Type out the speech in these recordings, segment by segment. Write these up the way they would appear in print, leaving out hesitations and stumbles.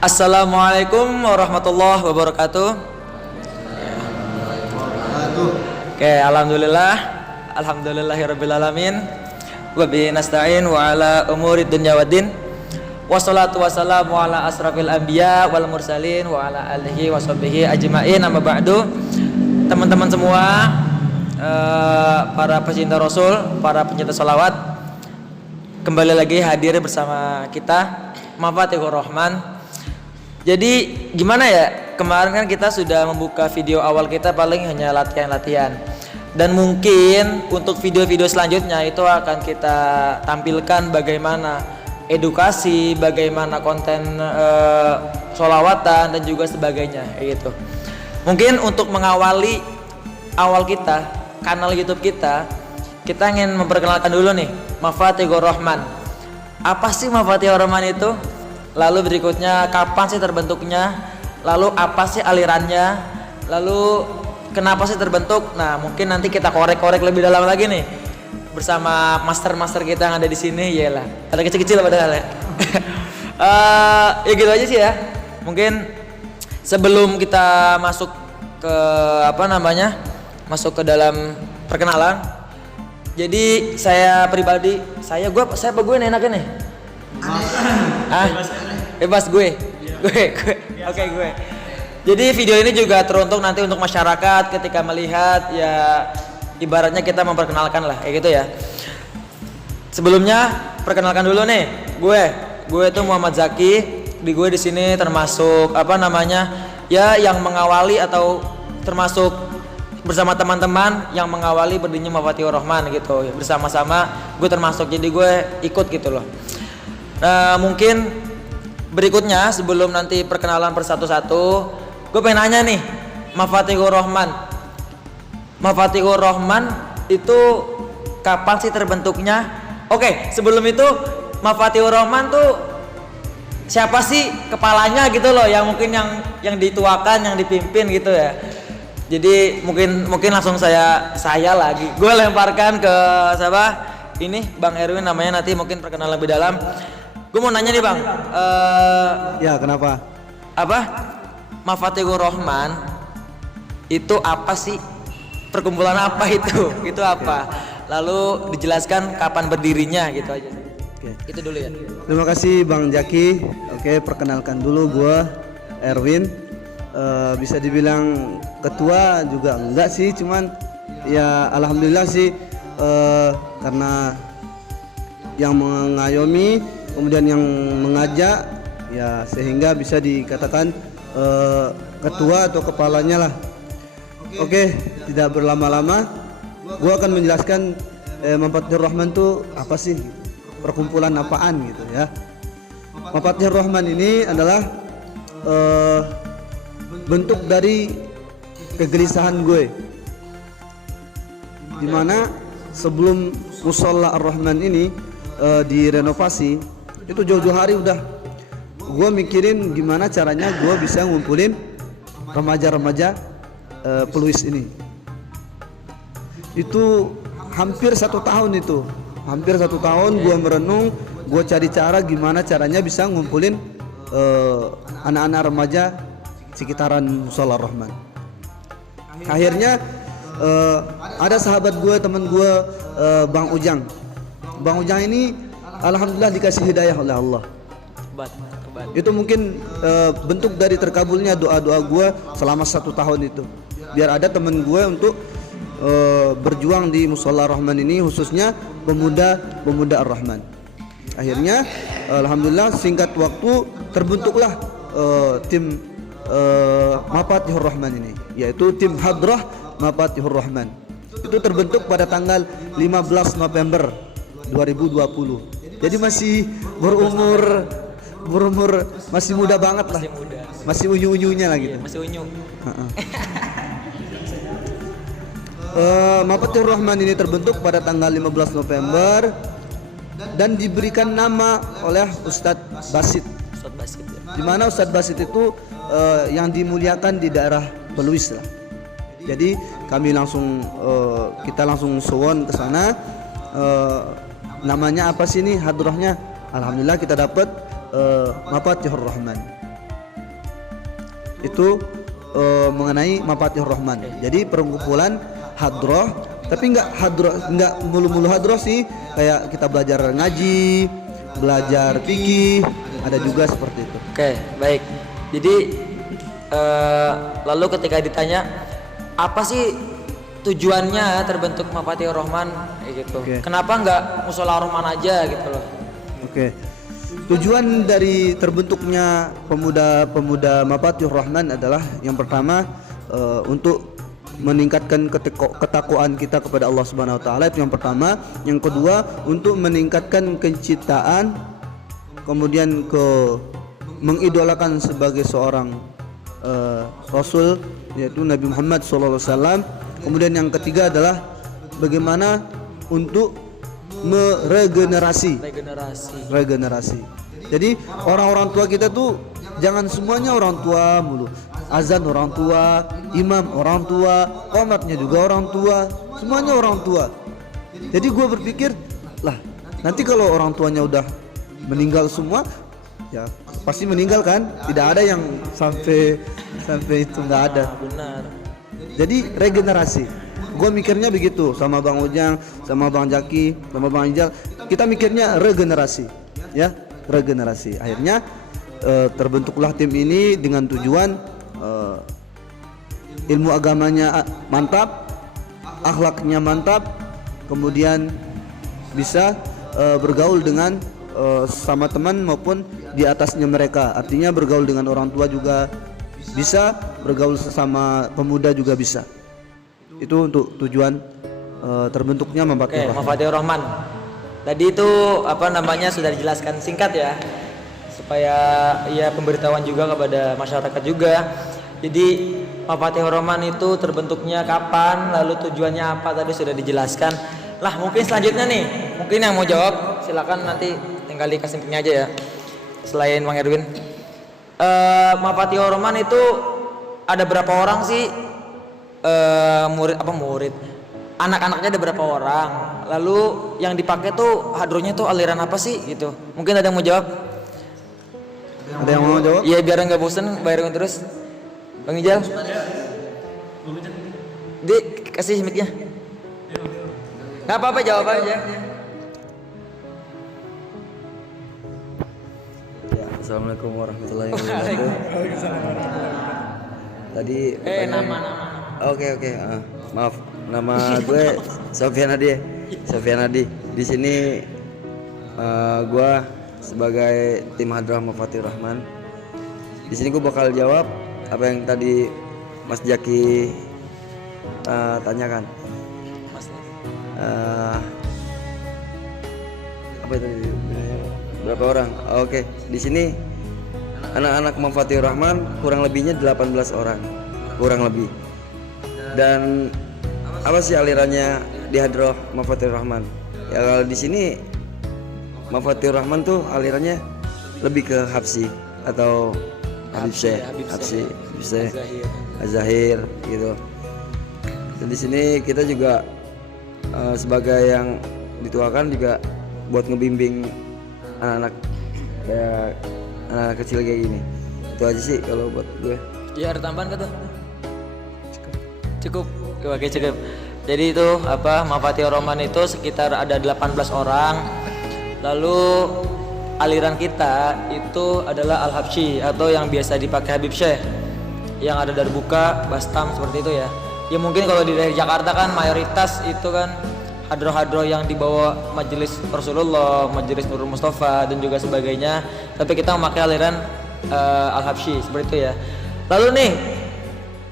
Assalamualaikum warahmatullahi wabarakatuh. Oke, alhamdulillahirabbil alamin. Wa bihi nasta'in wa ala umurid dunya waddin. Wassalatu wassalamu ala asrafil anbiya wal mursalin wa ala alihi washabbihi ajmain. Amma ba'du. Teman-teman semua, para pecinta Rasul, para pencinta salawat, kembali lagi hadir bersama kita Mafatihur Rahman. Jadi gimana ya, kemarin kan kita sudah membuka video awal kita paling hanya latihan-latihan, dan mungkin untuk video-video selanjutnya itu akan kita tampilkan bagaimana edukasi, bagaimana konten sholawatan dan juga sebagainya gitu. Mungkin untuk mengawali awal kita, kanal YouTube kita ingin memperkenalkan dulu nih Mafatihur Rahman. Apa sih Mafatihur Rahman itu? Lalu berikutnya kapan sih terbentuknya? Lalu apa sih alirannya? Lalu kenapa sih terbentuk? Nah, mungkin nanti kita korek-korek lebih dalam lagi nih bersama master-master kita yang ada di sini. Iyalah, ada kecil-kecil padahal ya. Ya gitu aja sih ya. Mungkin sebelum kita masuk ke masuk ke dalam perkenalan. Jadi saya pribadi, saya apa gue enaknya nih? Bebas gue. Oke, gue. Jadi video ini juga teruntuk nanti untuk masyarakat ketika melihat, ya ibaratnya kita memperkenalkan lah kayak gitu ya. Sebelumnya perkenalkan dulu nih, gue itu Muhammad Zaki. Gue di sini termasuk ya yang mengawali atau termasuk bersama teman-teman yang mengawali berdirinya Mafatihur Rahman gitu ya, bersama-sama gue termasuk, jadi gue ikut gitu loh. Nah, mungkin berikutnya sebelum nanti perkenalan persatu-satu, gue pengen nanya nih, Mafatihur Rahman itu kapan sih terbentuknya? Oke, sebelum itu Mafatihur Rahman tuh siapa sih kepalanya gitu loh, yang mungkin yang dituakan, yang dipimpin gitu ya. Jadi mungkin langsung saya lagi. Gue lemparkan ke siapa? Ini Bang Erwin namanya, nanti mungkin perkenalan lebih dalam. Gue mau nanya nih Bang. Ya, kenapa? Apa? Mafatihur Rahman itu apa sih? Perkumpulan apa itu? Itu apa? Lalu dijelaskan kapan berdirinya gitu aja. Oke. Itu dulu ya. Terima kasih Bang Jaki. Oke, perkenalkan dulu gue Erwin. Bisa dibilang ketua juga enggak sih, cuman ya alhamdulillah sih, karena yang mengayomi kemudian yang mengajak ya, sehingga bisa dikatakan ketua atau kepalanya lah. Oke, tidak berlama-lama, gue akan menjelaskan Mafatihur Rahman itu apa sih, perkumpulan apaan gitu ya. Mafatihur Rahman ini adalah bentuk dari kegelisahan gue, dimana sebelum Musholla Ar-Rahman ini direnovasi, itu jauh-jauh hari udah gue mikirin gimana caranya gue bisa ngumpulin remaja-remaja peluis ini. Itu hampir satu tahun gue merenung, gue cari cara gimana caranya bisa ngumpulin anak-anak remaja sekitaran Musholla Ar-Rahman. Akhirnya ada sahabat gue, teman gue, Bang Ujang. Bang Ujang ini alhamdulillah dikasih hidayah oleh Allah. Itu mungkin bentuk dari terkabulnya doa-doa gue selama 1 tahun itu. Biar ada teman gue untuk berjuang di Musholla Ar-Rahman ini, khususnya pemuda Ar-Rahman. Akhirnya alhamdulillah singkat waktu terbentuklah tim Mafatihur Rahman ini, yaitu tim Hadrah Mafatihur Rahman. Itu terbentuk pada tanggal 15 November 2020. Jadi masih berumur masih muda banget lah. Masih unyu-unyunya lah gitu. Masih unyu. Mafatihur Rahman ini terbentuk pada tanggal 15 November dan diberikan nama oleh Ustadz Basit. Di mana Ustadz Basit itu yang dimuliakan di daerah Beluis lah. Jadi kami kita langsung suwon ke sana. Namanya apa sih nih hadrahnya? Alhamdulillah kita dapat Mafatihur Rahman. itu mengenai Mafatihur Rahman. Jadi perkumpulan hadroh, tapi nggak mulu-mulu hadroh sih, kayak kita belajar ngaji, belajar fikih, ada juga seperti itu. Oke, baik. Jadi lalu ketika ditanya apa sih tujuannya terbentuk Mafatihur Rahman gitu. Oke. Kenapa nggak Musola Rahman aja gitu loh. Oke. Tujuan dari terbentuknya pemuda-pemuda Mafatihur Rahman adalah yang pertama untuk meningkatkan ketakwaan kita kepada Allah Subhanahu wa taala, itu yang pertama. Yang kedua, untuk meningkatkan kecintaan, kemudian mengidolakan sebagai seorang Rasul, yaitu Nabi Muhammad SAW. Kemudian yang ketiga adalah bagaimana untuk meregenerasi. Jadi orang-orang tua kita tuh jangan semuanya orang tua mulu. Azan orang tua, imam orang tua, qomatnya juga orang tua, semuanya orang tua. Jadi gue berpikir lah, nanti kalau orang tuanya udah meninggal semua, ya pasti meninggal kan, tidak ada yang sampai itu, nggak ada. Benar. Jadi regenerasi, gue mikirnya begitu, sama Bang Ujang, sama Bang Jaki, sama Bang Ijal, kita mikirnya regenerasi, ya regenerasi. Akhirnya terbentuklah tim ini dengan tujuan ilmu agamanya mantap, akhlaknya mantap, kemudian bisa bergaul dengan sama teman maupun di atasnya mereka. Artinya bergaul dengan orang tua juga bisa, bergaul sesama pemuda juga bisa. Itu untuk tujuan terbentuknya Mafatihur Rahman. Tadi itu sudah dijelaskan singkat ya, supaya ya pemberitahuan juga kepada masyarakat juga. Jadi Mafatihur Rahman itu terbentuknya kapan, lalu tujuannya apa, tadi sudah dijelaskan. Lah mungkin selanjutnya nih, mungkin yang mau jawab silakan, nanti tinggal dikasih mic-nya aja ya. Selain Bang Erwin, Mafatihur Rahman itu ada berapa orang sih murid? Anak-anaknya ada berapa orang? Lalu yang dipakai tuh hadronya tuh aliran apa sih gitu? Mungkin ada yang mau jawab? Ada yang mau jawab? Iya, biar nggak bosen Bang Erwin terus. Bang Ijal, kasih mic-nya. Nggak apa-apa, jawab aja. Ya, assalamualaikum warahmatullahi wabarakatuh. Tadi Nama. Oke. Maaf, nama gue Sofyan Hadi. Di sini gue sebagai tim Hadrah Mafatihur Rahman. Di sini gue bakal jawab apa yang tadi Mas Jaki tanyakan. Apa itu? Berapa orang? Oke. Di sini anak-anak Mafatihur Rahman kurang lebihnya 18 orang, kurang lebih. Dan apa sih alirannya di Hadroh Mafatihur Rahman? Ya kalau di sini Mafatihur Rahman tuh alirannya lebih ke Habsi atau Habib Syekh, Az-Zahir gitu. Dan di sini kita juga sebagai yang dituakan juga buat ngebimbing anak-anak kayak anak kecil kayak gini. Itu aja sih kalau buat gue. Iya, ada tambahan kata? Cukup. Oke, cukup. Jadi itu Mafatihur Rahman itu sekitar ada 18 orang. Lalu aliran kita itu adalah Al-Habsyi atau yang biasa dipakai Habib Syekh, yang ada dari Buka, Bastam, seperti itu ya. Ya mungkin kalau di daerah Jakarta kan mayoritas itu kan hadroh-hadroh yang dibawa Majelis Rasulullah, Majelis Nurul Mustafa dan juga sebagainya. Tapi kita memakai aliran Al-Habsyi seperti itu ya. Lalu nih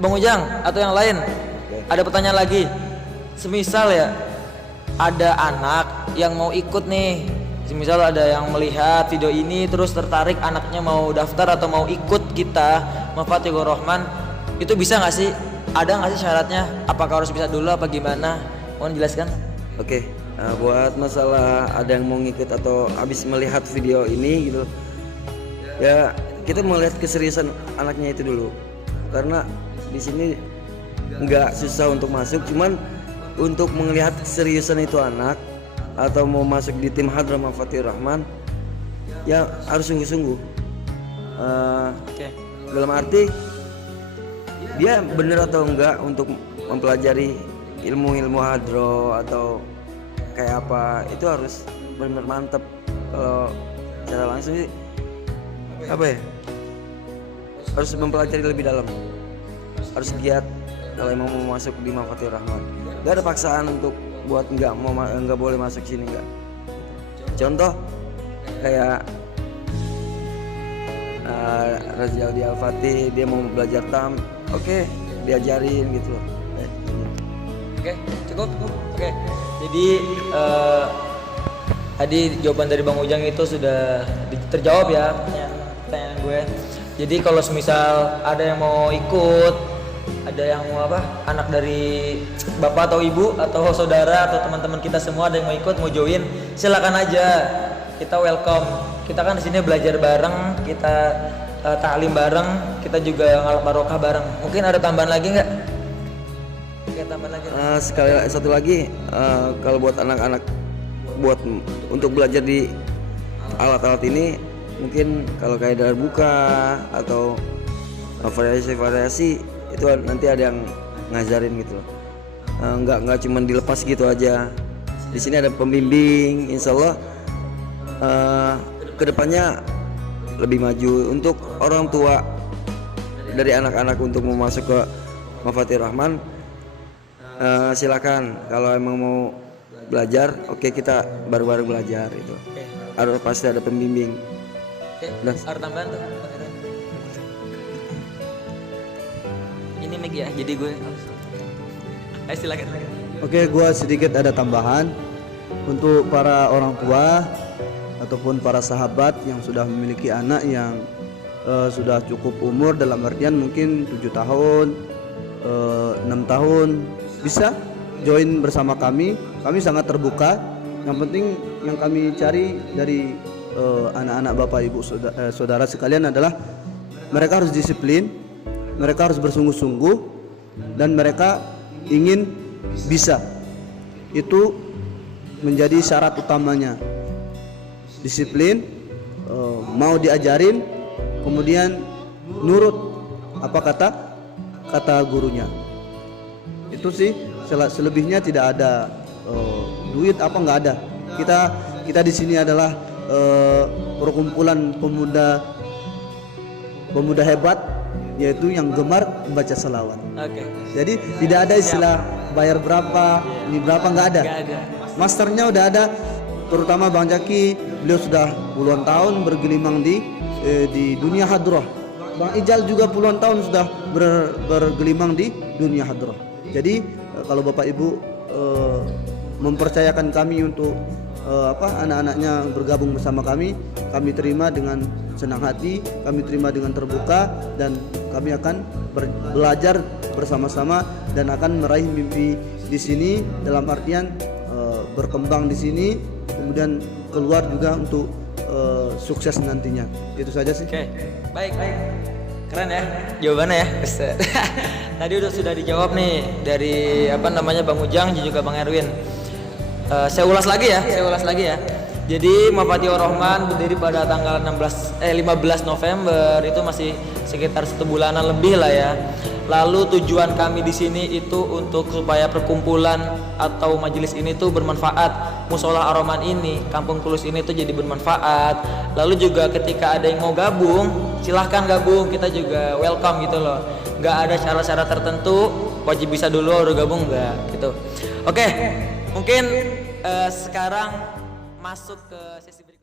Bang Ujang atau yang lain, ada pertanyaan lagi. Semisal ya ada anak yang mau ikut nih, semisal ada yang melihat video ini terus tertarik, anaknya mau daftar atau mau ikut kita Mafatihur Rahman, itu bisa nggak sih? Ada nggak sih syaratnya? Apakah harus bisa dulu apa gimana? Mohon jelaskan. Oke, buat masalah ada yang mau ngikut atau habis melihat video ini gitu, ya kita melihat keseriusan anaknya itu dulu. Karena di sini nggak susah untuk masuk, cuman untuk melihat keseriusan itu anak atau mau masuk di tim Hadrah Mafatihur Rahman, ya harus sungguh-sungguh. Dalam arti dia bener atau enggak untuk mempelajari ilmu-ilmu hadro atau kayak apa, itu harus benar mantep. Kalau secara langsung sih apa ya, harus mempelajari lebih dalam, harus giat kalau emang mau masuk di Mafathir Rahman. Gak ada paksaan untuk buat nggak boleh masuk sini, nggak. Contoh kayak Razia Al-Fatih, dia mau belajar tam, oke, diajarin gitu loh. Oke, cukup. Oke. Jadi tadi jawaban dari Bang Ujang itu sudah terjawab ya pertanyaan gue. Jadi kalau semisal ada yang mau ikut, ada yang mau anak dari bapak atau ibu atau saudara atau teman-teman kita semua ada yang mau ikut, mau join, silakan aja. Kita welcome. Kita kan di sini belajar bareng, kita ta'lim bareng, kita juga ngalap barokah bareng. Mungkin ada tambahan lagi nggak? Satu lagi, kalau buat anak-anak untuk belajar di alat-alat ini, mungkin kalau kayak dari buka atau variasi itu nanti ada yang ngajarin gitu loh. Nggak cuma dilepas gitu aja. Di sini ada pembimbing, insya Allah kedepannya lebih maju. Untuk orang tua dari anak-anak untuk mau masuk ke Mafathir Rahman, silakan. Kalau emang mau belajar, oke, kita baru-baru belajar itu. Harus pasti ada pembimbing. Ada tambahan tuh. Ini mic ya, jadi gue. Silakan. Oke, gue sedikit ada tambahan untuk para orang tua ataupun para sahabat yang sudah memiliki anak yang sudah cukup umur, dalam artian mungkin 7 tahun, 6 tahun, bisa join bersama kami. Kami sangat terbuka. Yang penting yang kami cari dari anak-anak bapak ibu saudara sekalian adalah mereka harus disiplin, mereka harus bersungguh-sungguh, dan mereka ingin bisa. Itu menjadi syarat utamanya. Disiplin, mau diajarin, kemudian nurut apa kata gurunya. Itu sih. Selebihnya tidak ada duit apa, nggak ada. Kita di sini adalah perkumpulan pemuda hebat, yaitu yang gemar membaca selawat. Oke. Jadi tidak ada istilah bayar berapa, ini berapa, nggak ada. Masternya udah ada, terutama Bang Jaki, beliau sudah puluhan tahun bergelimang di dunia hadroh. Bang Ijal juga puluhan tahun sudah bergelimang di dunia hadroh. Jadi kalau Bapak Ibu mempercayakan kami untuk anak-anaknya bergabung bersama kami terima dengan senang hati, kami terima dengan terbuka, dan kami akan belajar bersama-sama dan akan meraih mimpi di sini, dalam artian berkembang di sini, kemudian keluar juga untuk sukses nantinya. Itu saja sih. Oke, baik. Keren ya jawabannya ya. Tadi sudah dijawab nih dari Bang Ujang dan juga Bang Erwin. Saya ulas lagi ya. Jadi Mafathir Rahman berdiri pada tanggal 15 November, itu masih sekitar 1 bulanan lebih lah ya. Lalu tujuan kami di sini itu untuk supaya perkumpulan atau majelis ini tuh bermanfaat. Musola Ar-Rahman ini, Kampung Kulus ini tuh jadi bermanfaat. Lalu juga ketika ada yang mau gabung, silahkan gabung, kita juga welcome gitu loh. Nggak ada syarat-syarat tertentu, wajib bisa dulu baru gabung, nggak gitu. Oke, mungkin sekarang masuk ke sesi berikutnya.